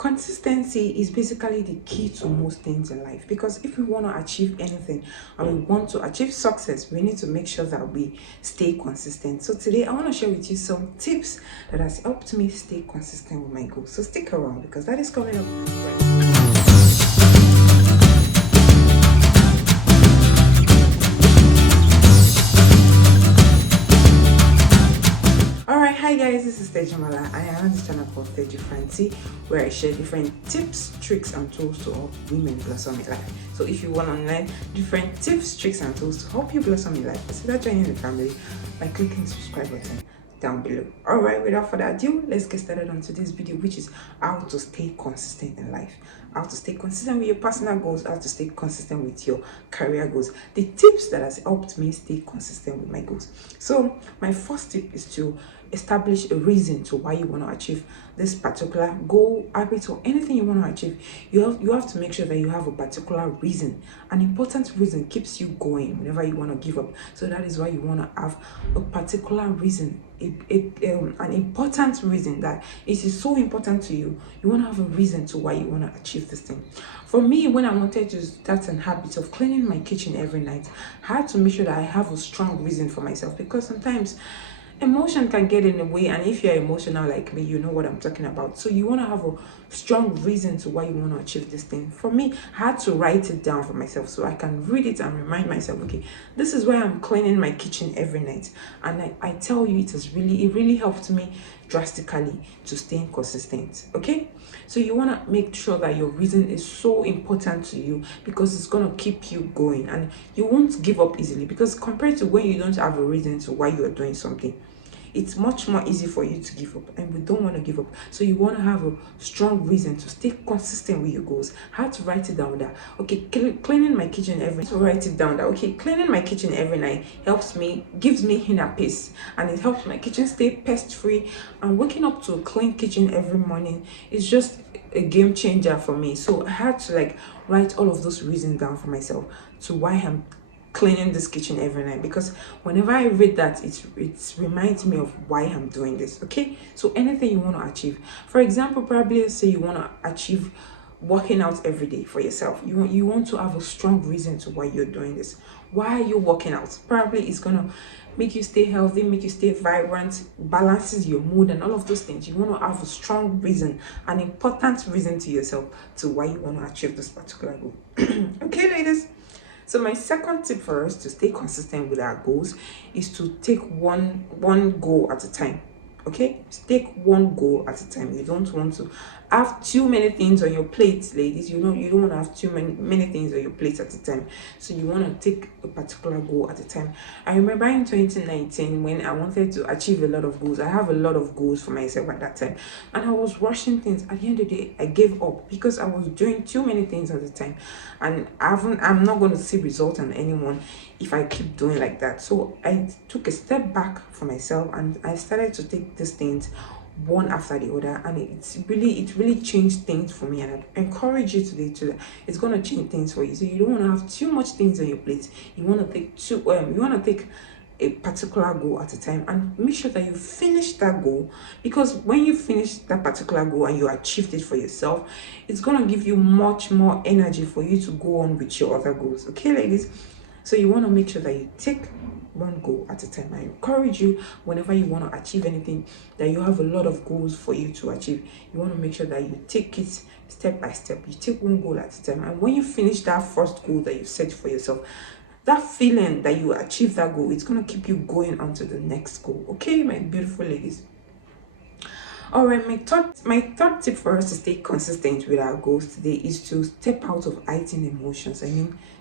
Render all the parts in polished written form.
Consistency is basically the key to most things in life, because if we want to achieve anything and we want to achieve success, we need to make sure that we stay consistent. So today I want to share with you some tips that has helped me stay consistent with my goals. So stick around because that is coming up right. Alright, hi guys, this is Tejamala. I am on this channel called Tejufancy, where I share different tips, tricks, and tools to help women blossom in life. So if you want to learn different tips, tricks, and tools to help you blossom in life, consider joining the family by clicking the subscribe button down below. Alright, without further ado, let's get started on today's video, which is how to stay consistent in life. How to stay consistent with your personal goals, how to stay consistent with your career goals. The tips that has helped me stay consistent with my goals. So my first tip is to establish a reason to why you want to achieve this particular goal, habit, or anything you want to achieve. You have to make sure that you have a particular reason. An important reason keeps you going whenever you want to give up. So that is why you want to have a particular reason, an important reason that it is so important to you. You want to have a reason to why you want to achieve this thing. For me, when I wanted to start an habit of cleaning my kitchen every night, I had to make sure that I have a strong reason for myself, because sometimes emotion can get in the way, and if you're emotional like me, you know what I'm talking about. So you want to have a strong reason to why you want to achieve this thing. For me, I had to write it down for myself so I can read it and remind myself, okay, this is why I'm cleaning my kitchen every night. And I tell you, it really helped me drastically to stay consistent. Okay, so you want to make sure that your reason is so important to you, because it's going to keep you going and you won't give up easily. Because compared to when you don't have a reason to why you are doing something, it's much more easy for you to give up, and we don't want to give up. So you want to have a strong reason to stay consistent with your goals. I had to write it down that, okay, cleaning my kitchen every night. So write it down that, okay, cleaning my kitchen every night helps me, gives me inner peace, and it helps my kitchen stay pest free. And waking up to a clean kitchen every morning is just a game changer for me. So I had to write all of those reasons down for myself to why I'm cleaning this kitchen every night, because whenever I read that, it reminds me of why I'm doing this. Okay, so anything you want to achieve, for example, probably let's say you want to achieve working out every day for yourself. You want to have a strong reason to why you're doing this. Why are you working out? Probably it's gonna make you stay healthy, make you stay vibrant, balances your mood, and all of those things. You want to have a strong reason, an important reason to yourself to why you want to achieve this particular goal. Okay, ladies. So my second tip for us to stay consistent with our goals is to take one goal at a time. Okay, take one goal at a time. You don't want to have too many things on your plate, ladies. You don't want to have too many things on your plate at a time. So you want to take a particular goal at a time. I remember in 2019 when I wanted to achieve a lot of goals. I have a lot of goals for myself at that time, and I was rushing things. At the end of the day, I gave up because I was doing too many things at the time, and I'm not going to see results on anyone if I keep doing like that. So I took a step back for myself, and I started to take these things one after the other, and it really changed things for me. And I encourage you today to it's going to change things for you. So you don't want to have too much things on your plate. You want to take a particular goal at a time, and make sure that you finish that goal, because when you finish that particular goal and you achieved it for yourself, it's going to give you much more energy for you to go on with your other goals. Okay, ladies, so you want to make sure that you take one goal at a time. I encourage you, whenever you want to achieve anything, that you have a lot of goals for you to achieve, you want to make sure that you take it step by step. You take one goal at a time, and when you finish that first goal that you set for yourself, that feeling that you achieve that goal, it's going to keep you going on to the next goal. Okay, my beautiful ladies. All right, my third tip for us to stay consistent with our goals today is to step out of heightened emotions.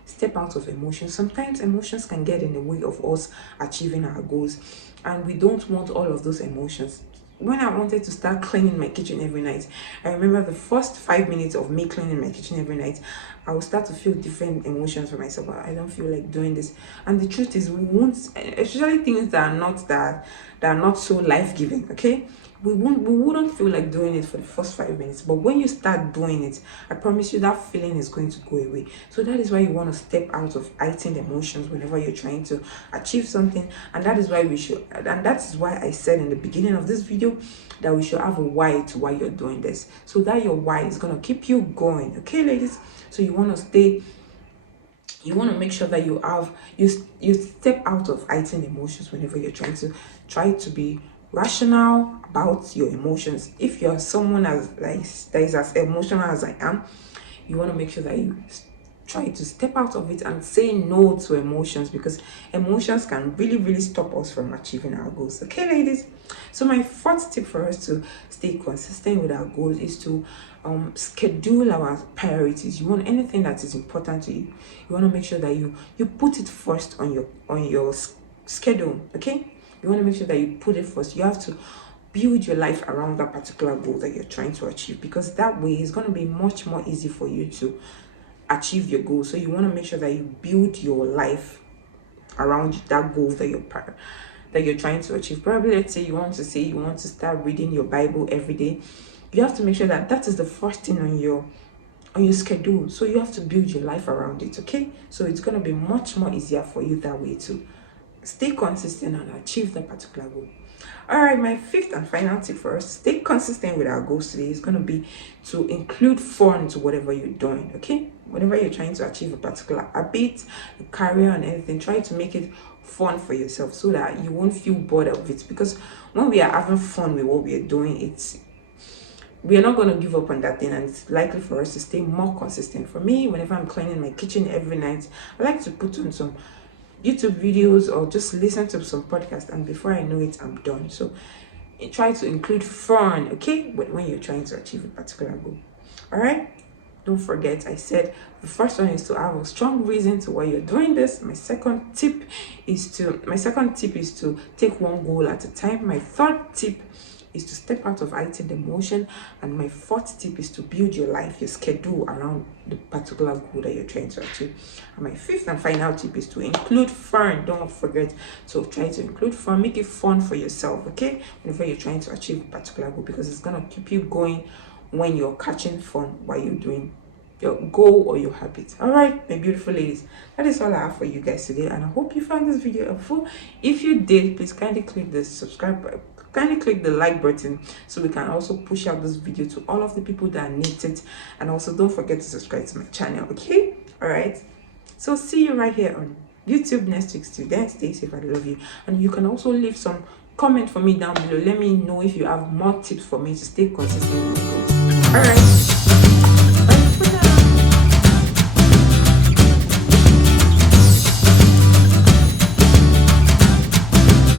Step out of emotions. Sometimes emotions can get in the way of us achieving our goals, and we don't want all of those emotions. When I wanted to start cleaning my kitchen every night, I remember the first 5 minutes of me cleaning my kitchen every night, I will start to feel different emotions for myself. I don't feel like doing this. And the truth is, we won't, especially things that are not so life-giving, okay? we wouldn't feel like doing it for the first 5 minutes, but when you start doing it, I promise you that feeling is going to go away. So that is why you want to step out of heightened emotions whenever you're trying to achieve something. And that is why that is why I said in the beginning of this video that we should have a why to why you're doing this, so that your why is going to keep you going. Okay, ladies? So you want to make sure that you step out of heightened emotions whenever you're try to be rational about your emotions. If you're someone that is as emotional as I am, you want to make sure that you try to step out of it and say no to emotions, because emotions can really stop us from achieving our goals. Okay, ladies? So my fourth tip for us to stay consistent with our goals is to schedule our priorities. You want anything that is important to you, you want to make sure that you put it first on your schedule. Okay, you want to make sure that you put it first. You have to build your life around that particular goal that you're trying to achieve, because that way it's going to be much more easy for you to achieve your goal. So you want to make sure that you build your life around that goal that you're trying to achieve. Probably, let's say you want to start reading your Bible every day. You have to make sure that is the first thing on your schedule. So you have to build your life around it. Okay, so it's going to be much more easier for you that way to stay consistent and achieve that particular goal. All right, my fifth and final tip for us to stay consistent with our goals today is going to be to include fun to whatever you're doing. Okay, whenever you're trying to achieve a particular habit, a career, and anything, try to make it fun for yourself so that you won't feel bored of it. Because when we are having fun with what we are doing, we are not going to give up on that thing, and it's likely for us to stay more consistent. For me, whenever I'm cleaning my kitchen every night, I like to put on some YouTube videos or just listen to some podcast, and before I know it, I'm done. So try to include fun, okay, when you're trying to achieve a particular goal. All right, don't forget, I said the first one is to have a strong reason to why you're doing this. My second tip is to take one goal at a time. My third tip is to step out of heightened emotion, and my fourth tip is to build your life, your schedule around the particular goal that you're trying to achieve. And my fifth and final tip is to include fun. Don't forget to try to include fun. Make it fun for yourself, okay, whenever you're trying to achieve a particular goal, because it's gonna keep you going when you're catching fun while you're doing your goal or your habit. All right, my beautiful ladies, that is all I have for you guys today, and I hope you found this video helpful. If you did, please kindly click the subscribe button, kindly click the like button, so we can also push out this video to all of the people that need it. And also don't forget to subscribe to my channel. Okay, all right, so see you right here on YouTube next week. Till then, stay safe. I love you. And you can also leave some comment for me down below. Let me know if you have more tips for me to stay consistent with my goals. All right.